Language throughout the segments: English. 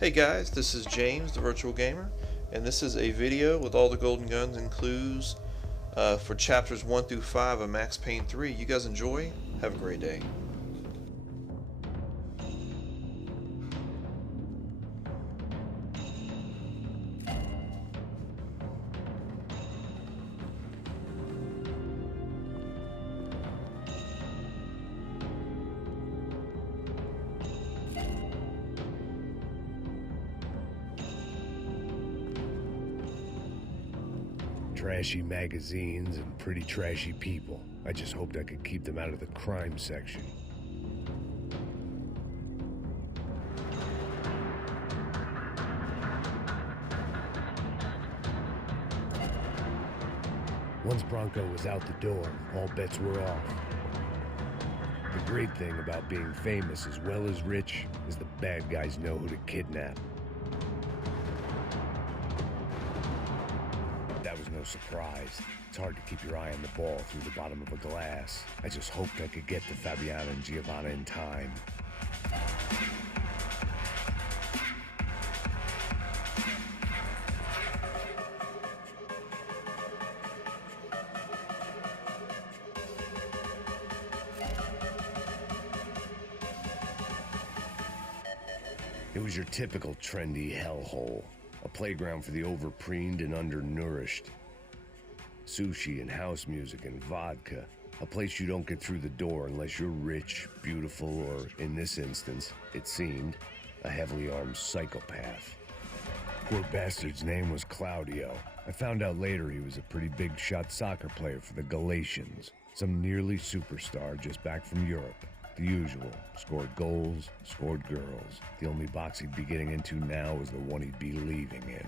Hey guys, this is James, the Virtual Gamer, and this is a video with all the golden guns and clues for chapters 1 through 5 of Max Payne 3. You guys enjoy? Have a great day. Trashy magazines and pretty trashy people. I just hoped I could keep them out of the crime section. Once Bronco was out the door, all bets were off. The great thing about being famous as well as rich is the bad guys know who to kidnap. That was no surprise. It's hard to keep your eye on the ball through the bottom of a glass. I just hoped I could get to Fabiana and Giovanna in time. It was your typical trendy hellhole. A playground for the overpreened and undernourished. Sushi and house music and vodka. A place you don't get through the door unless you're rich, beautiful, or, in this instance, it seemed, a heavily armed psychopath. Poor bastard's name was Claudio. I found out later he was a pretty big shot soccer player for the Galatians. Some nearly superstar just back from Europe. The usual. Scored goals, scored girls. The only box he'd be getting into now was the one he'd be leaving in.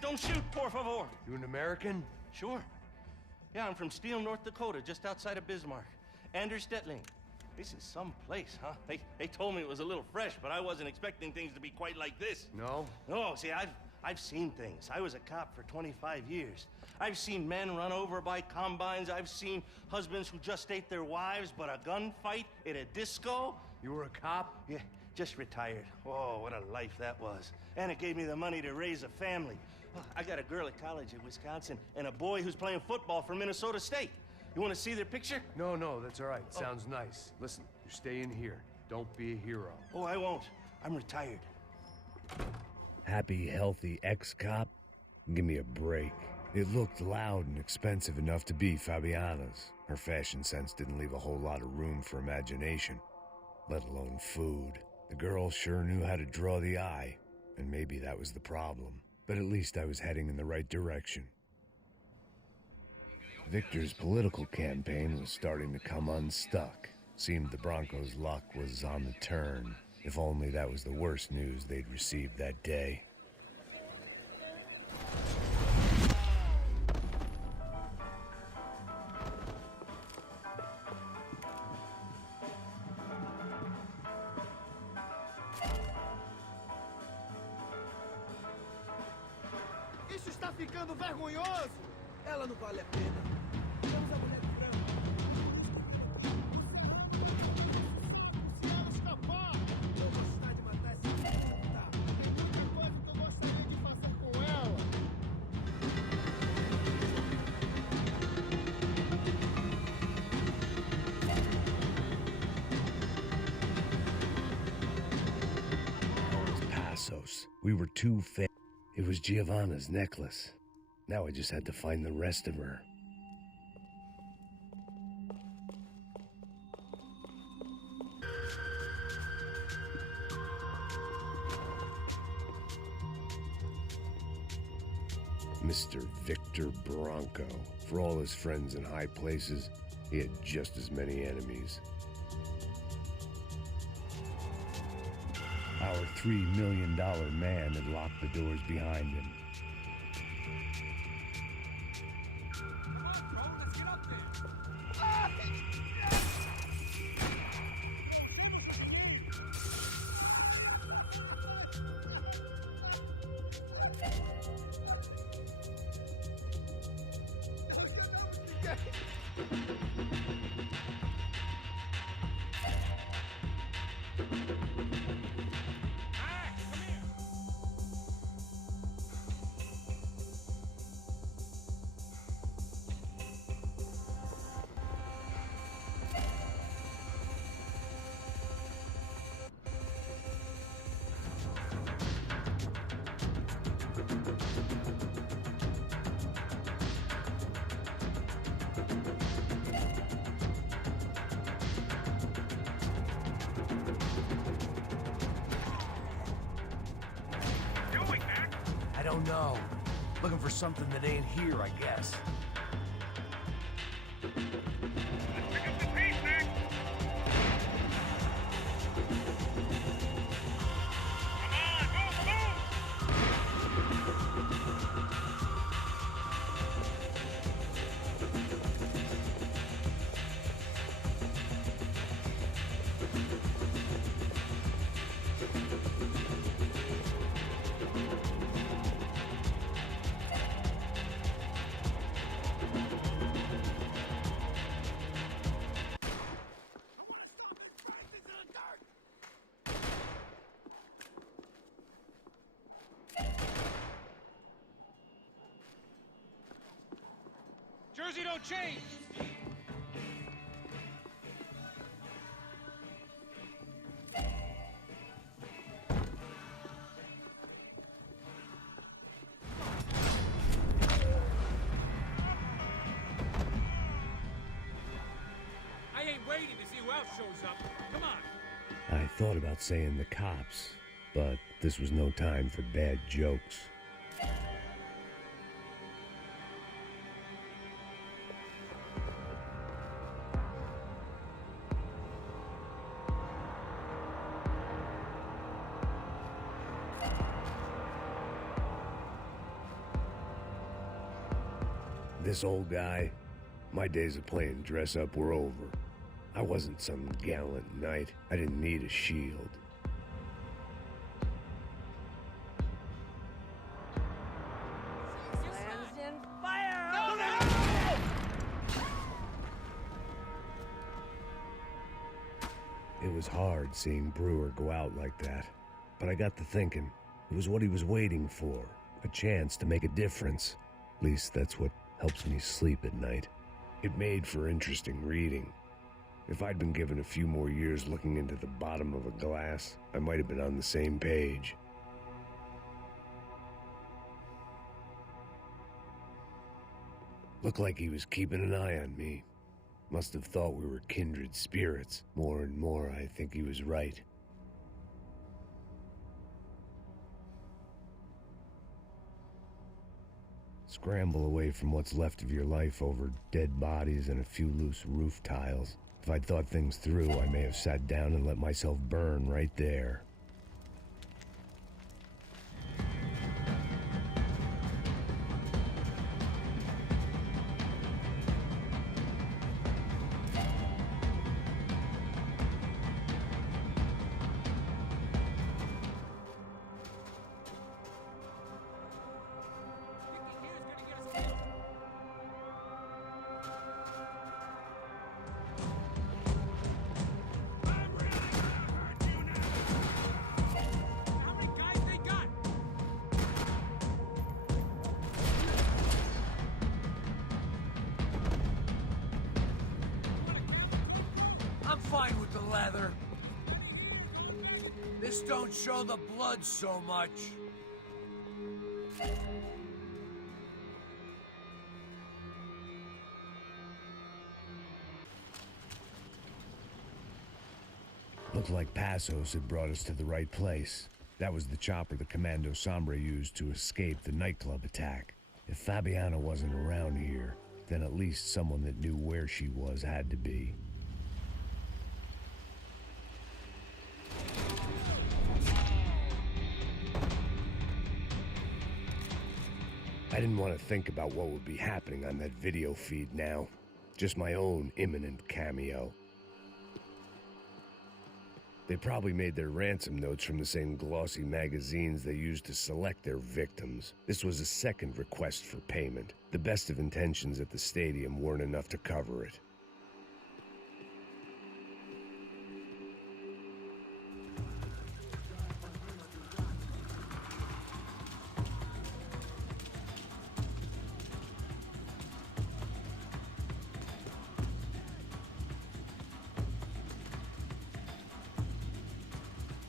Don't shoot, por favor. You an American? Sure. Yeah, I'm from Steele, North Dakota, just outside of Bismarck. Anders Stetling. This is some place, huh? They told me it was a little fresh, but I wasn't expecting things to be quite like this. No? No, see, I've seen things. I was a cop for 25 years. I've seen men run over by combines. I've seen husbands who just ate their wives, but a gunfight at a disco. You were a cop? Yeah, just retired. Oh, what a life that was. And it gave me the money to raise a family. I got a girl at college in Wisconsin and a boy who's playing football for Minnesota State. You want to see their picture? No, that's all right. Sounds nice. Listen, you stay in here. Don't be a hero. Oh, I won't. I'm retired. Happy, healthy ex-cop? Give me a break. It looked loud and expensive enough to be Fabiana's. Her fashion sense didn't leave a whole lot of room for imagination, let alone food. The girl sure knew how to draw the eye, and maybe that was the problem. But at least I was heading in the right direction. Victor's political campaign was starting to come unstuck. Seemed the Broncos' luck was on the turn. If only that was the worst news they'd received that day. Isso está ficando vergonhoso! Ela não vale a pena. Vamos a mulher de branco. Se ela escapar, eu vou gostar de matar essa puta. Tem muita coisa que eu gostaria de fazer com ela. Passos. We were too fast. It was Giovanna's necklace. Now I just had to find the rest of her. Mr. Victor Bronco. For all his friends in high places, he had just as many enemies. Our $3 million man had locked the doors behind him. Let's get up there. Don't know. Looking for something that ain't here, I guess. Jersey don't change! I ain't waiting to see who else shows up. Come on. I thought about saying the cops, but this was no time for bad jokes. This old guy, my days of playing dress up were over. I wasn't some gallant knight. I didn't need a shield. It was hard seeing Brewer go out like that, but I got to thinking, it was what he was waiting for, a chance to make a difference. At least that's what helps me sleep at night. It made for interesting reading. If I'd been given a few more years looking into the bottom of a glass, I might have been on the same page. Looked like he was keeping an eye on me. Must have thought we were kindred spirits. More and more, I think he was right. Scramble away from what's left of your life over dead bodies and a few loose roof tiles. If I'd thought things through, I may have sat down and let myself burn right there. I'm fine with the leather. This don't show the blood so much. Looked like Passos had brought us to the right place. That was the chopper the Commando Sombre used to escape the nightclub attack. If Fabiana wasn't around here, then at least someone that knew where she was had to be. I didn't want to think about what would be happening on that video feed now. Just my own imminent cameo. They probably made their ransom notes from the same glossy magazines they used to select their victims. This was a second request for payment. The best of intentions at the stadium weren't enough to cover it.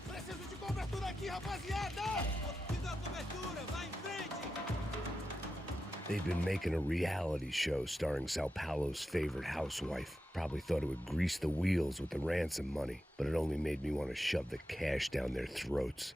Preciso de cobertura aqui, rapaziada! Consigo a cobertura, vai em frente! They'd been making a reality show starring Sao Paulo's favorite housewife. Probably thought it would grease the wheels with the ransom money, but it only made me want to shove the cash down their throats.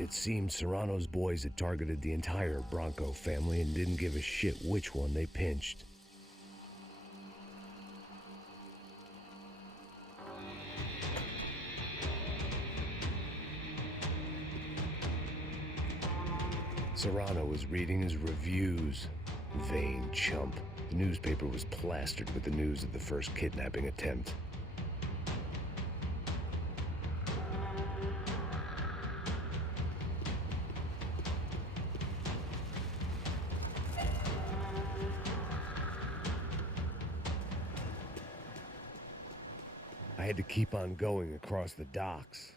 It seemed Serrano's boys had targeted the entire Bronco family and didn't give a shit which one they pinched. Serrano was reading his reviews. Vain chump. The newspaper was plastered with the news of the first kidnapping attempt. I had to keep on going across the docks.